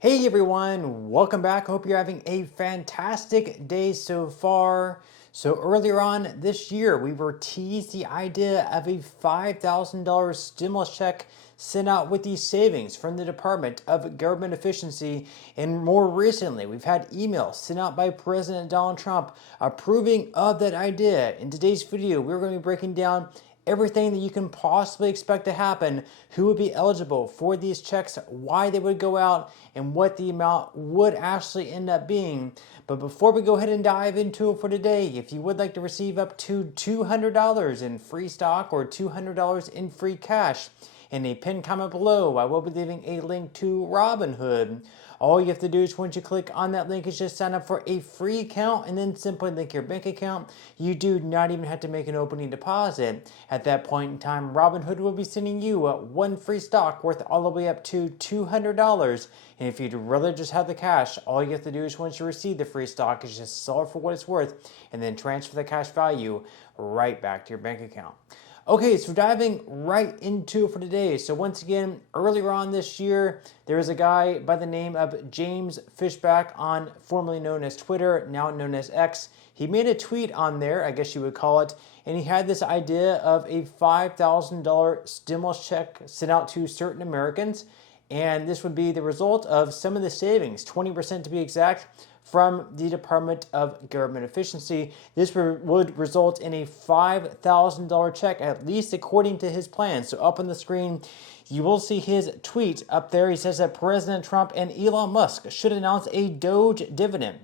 Hey everyone, welcome back. Hope you're having a fantastic day so far. So earlier on this year, we were teased the idea of a $5,000 stimulus check sent out with these savings from the Department of Government Efficiency. And more recently, we've had emails sent out by President Donald Trump approving of that idea. In today's video, we're going to be breaking down everything that you can possibly expect to happen, who would be eligible for these checks, why they would go out, and what the amount would actually end up being. But before we go ahead and dive into it for today, if you would like to receive up to $200 in free stock or $200 in free cash, in a pinned comment below, I will be leaving a link to Robinhood. All you have to do is once you click on that link is just sign up for a free account and then simply link your bank account. You do not even have to make an opening deposit. At that point in time, Robinhood will be sending you one free stock worth all the way up to $200. And if you'd rather just have the cash, all you have to do is once you receive the free stock is just sell it for what it's worth and then transfer the cash value right back to your bank account. Okay, so diving right into it for today. So once again, earlier on this year, there was a guy by the name of James Fishbach on formerly known as Twitter, now known as X. He made a tweet on there, I guess you would call it, and he had this idea of a $5,000 stimulus check sent out to certain Americans. And this would be the result of some of the savings, 20% to be exact, from the Department of Government Efficiency. This would result in a $5,000 check, at least according to his plan. So up on the screen, you will see his tweet up there. He says that President Trump and Elon Musk should announce a Doge dividend,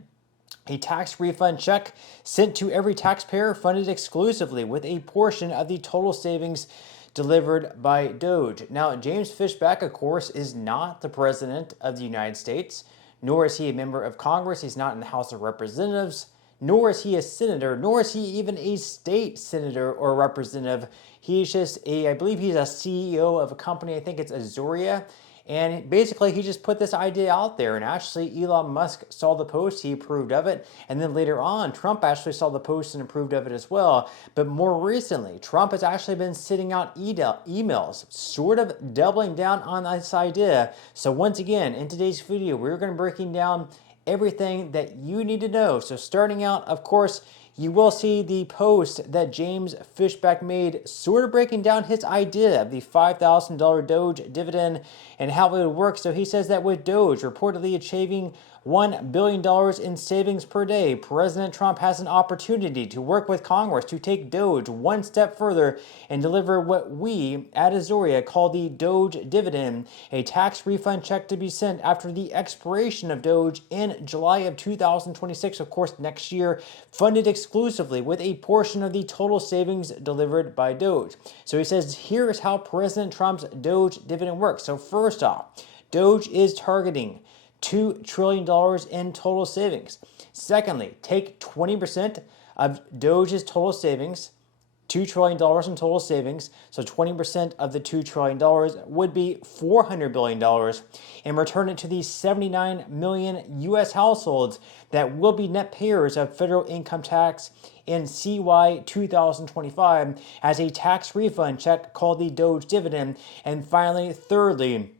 a tax refund check sent to every taxpayer funded exclusively with a portion of the total savings delivered by Doge. Now, James Fishbach, of course, is not the President of the United States, nor is he a member of Congress. He's not in the House of Representatives, nor is he a senator, nor is he even a state senator or representative. He's just I believe he's a CEO of a company, I think it's Azuria. And basically, he just put this idea out there. And actually, Elon Musk saw the post, he approved of it. And then later on, Trump actually saw the post and approved of it as well. But more recently, Trump has actually been sending out emails, sort of doubling down on this idea. So once again, in today's video, we're going to be breaking down everything that you need to know. So starting out, of course, you will see the post that James Fishbach made, sort of breaking down his idea of the $5,000 Doge dividend and how it would work. So he says that with Doge reportedly achieving $1 billion in savings per day, President Trump has an opportunity to work with Congress to take Doge one step further and deliver what we at Azuria call the Doge dividend, a tax refund check to be sent after the expiration of Doge in July of 2026, of course, next year, funded exclusively with a portion of the total savings delivered by Doge. So he says, here is how President Trump's Doge dividend works. So first off, Doge is targeting $2 trillion in total savings. Secondly, take 20% of Doge's total savings, $2 trillion in total savings, so 20% of the $2 trillion would be $400 billion, and return it to the 79 million U.S. households that will be net payers of federal income tax in CY 2025 as a tax refund check called the Doge dividend. And finally, thirdly,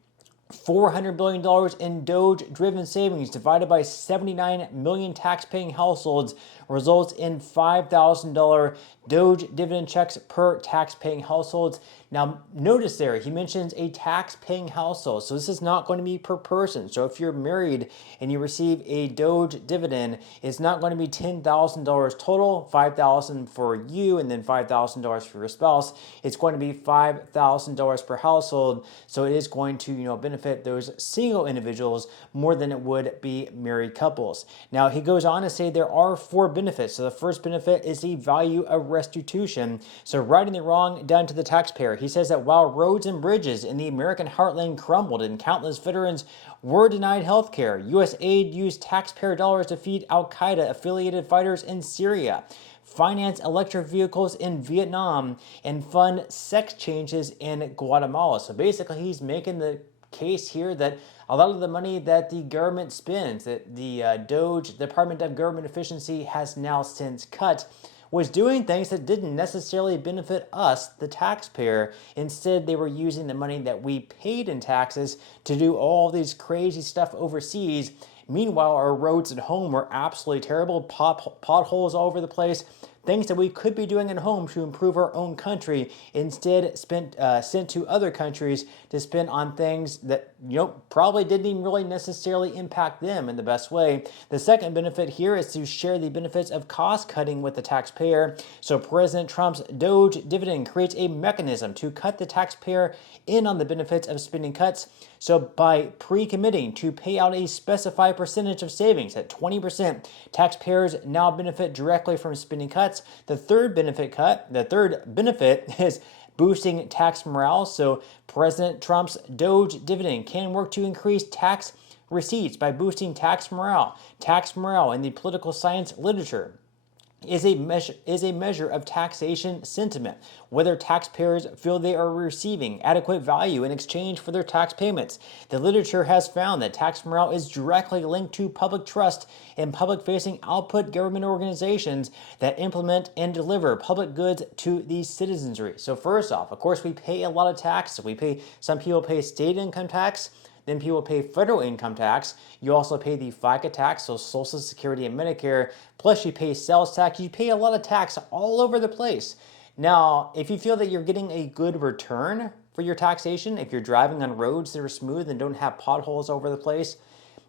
$400 billion in Doge-driven savings divided by 79 million tax-paying households results in $5,000 Doge dividend checks per tax-paying households. Now, notice there, he mentions a tax-paying household. So this is not going to be per person. So if you're married and you receive a Doge dividend, it's not going to be $10,000 total, $5,000 for you and then $5,000 for your spouse. It's going to be $5,000 per household. So it is going to, benefit those single individuals more than it would be married couples. Now, he goes on to say there are 4 benefits. So the first benefit is the value of restitution. So righting the wrong done to the taxpayer. He says that while roads and bridges in the American heartland crumbled and countless veterans were denied health care, U.S. aid used taxpayer dollars to feed al-Qaeda-affiliated fighters in Syria, finance electric vehicles in Vietnam, and fund sex changes in Guatemala. So basically, he's making the case here that a lot of the money that the government spends, that the Doge Department of Government Efficiency has now since cut, was doing things that didn't necessarily benefit us, the taxpayer. Instead, they were using the money that we paid in taxes to do all these crazy stuff overseas. Meanwhile, our roads at home were absolutely terrible, potholes all over the place, things that we could be doing at home to improve our own country, instead sent to other countries to spend on things that probably didn't even really necessarily impact them in the best way. The second benefit here is to share the benefits of cost cutting with the taxpayer. So President Trump's Doge dividend creates a mechanism to cut the taxpayer in on the benefits of spending cuts. So by pre-committing to pay out a specified percentage of savings at 20%, taxpayers now benefit directly from spending cuts. The third benefit is boosting tax morale. So President Trump's Doge dividend can work to increase tax receipts by boosting tax morale. Tax morale in the political science literature is a measure of taxation sentiment, whether taxpayers feel they are receiving adequate value in exchange for their tax payments. The literature has found that tax morale is directly linked to public trust in public-facing output government organizations that implement and deliver public goods to the citizenry. So first off, of course, we pay a lot of taxes. Some people pay state income tax. Then people pay federal income tax. You also pay the FICA tax, so Social Security and Medicare. Plus you pay sales tax. You pay a lot of tax all over the place. Now, if you feel that you're getting a good return for your taxation, if you're driving on roads that are smooth and don't have potholes over the place,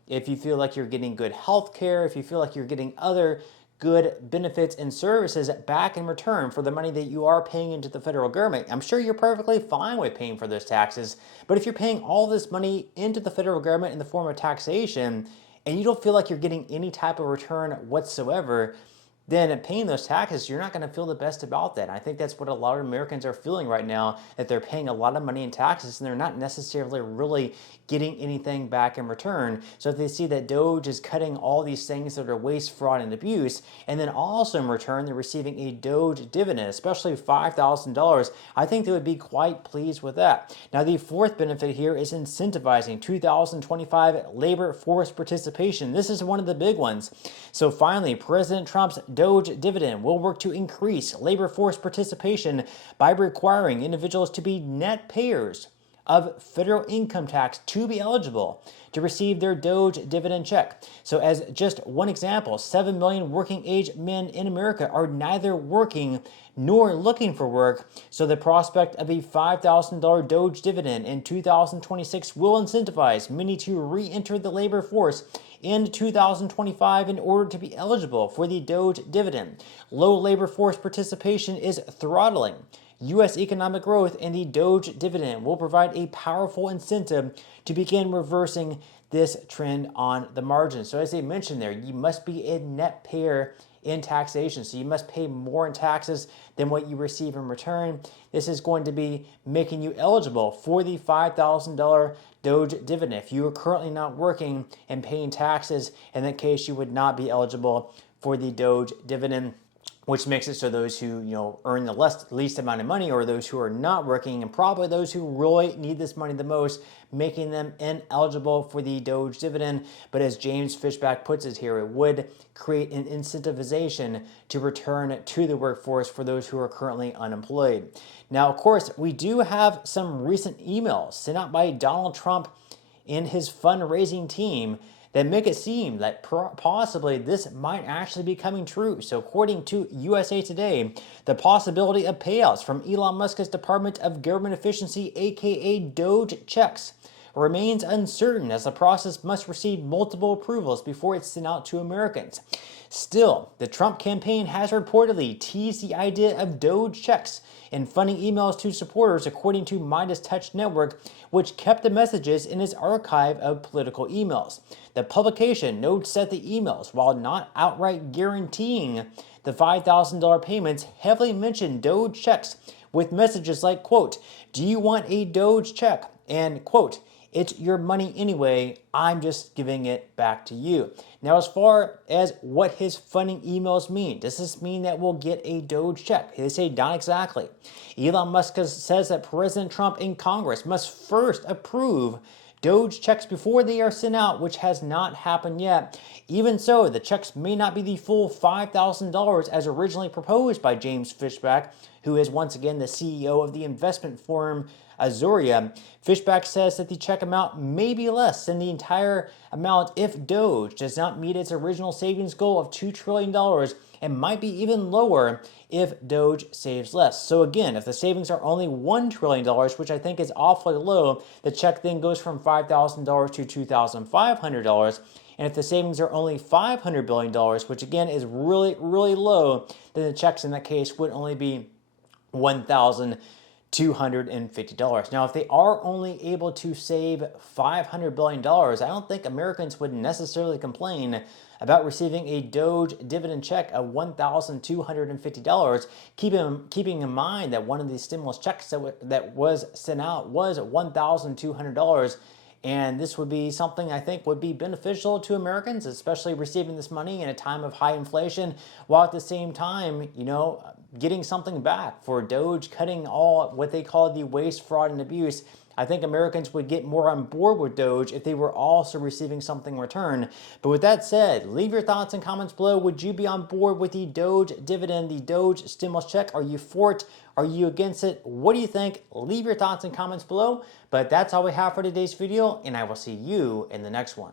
if you feel like you're getting good health care, if you feel like you're getting other good benefits and services back in return for the money that you are paying into the federal government, I'm sure you're perfectly fine with paying for those taxes. But if you're paying all this money into the federal government in the form of taxation and you don't feel like you're getting any type of return whatsoever, then paying those taxes, you're not going to feel the best about that. I think that's what a lot of Americans are feeling right now, that they're paying a lot of money in taxes and they're not necessarily really getting anything back in return. So if they see that Doge is cutting all these things that are waste, fraud, and abuse, and then also in return they're receiving a Doge dividend, especially $5,000, I think they would be quite pleased with that. Now the fourth benefit here is incentivizing 2025 labor force participation. This is one of the big ones. So finally, President Trump's Doge dividend will work to increase labor force participation by requiring individuals to be net payers of federal income tax to be eligible to receive their Doge dividend check. So as just one example, 7 million working age men in America are neither working nor looking for work. So the prospect of a $5,000 Doge dividend in 2026 will incentivize many to re-enter the labor force in 2025 in order to be eligible for the Doge dividend. Low labor force participation is throttling U.S. economic growth, and the Doge dividend will provide a powerful incentive to begin reversing this trend on the margin. So as they mentioned there, you must be a net payer in taxation. So you must pay more in taxes than what you receive in return. This is going to be making you eligible for the $5,000 Doge dividend. If you are currently not working and paying taxes, in that case, you would not be eligible for the Doge dividend, which makes it so those who earn the least amount of money, or those who are not working, and probably those who really need this money the most, making them ineligible for the Doge dividend. But as James Fishbach puts it here, it would create an incentivization to return to the workforce for those who are currently unemployed. Now, of course, we do have some recent emails sent out by Donald Trump and his fundraising team that make it seem that possibly this might actually be coming true. So according to USA Today, the possibility of payouts from Elon Musk's Department of Government Efficiency, aka Doge checks, remains uncertain, as the process must receive multiple approvals before it's sent out to Americans. Still, the Trump campaign has reportedly teased the idea of Doge checks in funding emails to supporters, according to Midas Touch Network, which kept the messages in its archive of political emails. The publication notes that the emails, while not outright guaranteeing the $5,000 payments, heavily mention Doge checks with messages like, quote, "Do you want a Doge check?" and, quote, "It's your money anyway, I'm just giving it back to you." Now, as far as what his funding emails mean, does this mean that we'll get a Doge check? They say not exactly. Elon Musk says that President Trump and Congress must first approve Doge checks before they are sent out, which has not happened yet. Even so, the checks may not be the full $5,000 as originally proposed by James Fishbach, who is once again the CEO of the investment firm Azuria. Fishbach says that the check amount may be less than the entire amount if Doge does not meet its original savings goal of $2 trillion, and might be even lower if Doge saves less. So again, if the savings are only $1 trillion, which I think is awfully low, the check then goes from $5,000 to $2,500. And if the savings are only $500 billion, which again is really, really low, then the checks in that case would only be $1,250. Now, if they are only able to save $500 billion, I don't think Americans would necessarily complain about receiving a Doge dividend check of $1,250, keeping in mind that one of these stimulus checks that was sent out was $1,200. And this would be something I think would be beneficial to Americans, especially receiving this money in a time of high inflation, while at the same time, getting something back for Doge cutting all what they call the waste, fraud, and abuse. I think Americans would get more on board with Doge if they were also receiving something in return. But with that said, leave your thoughts and comments below. Would you be on board with the Doge dividend, the Doge stimulus check? Are you for it? Are you against it? What do you think? Leave your thoughts and comments below. But that's all we have for today's video, and I will see you in the next one.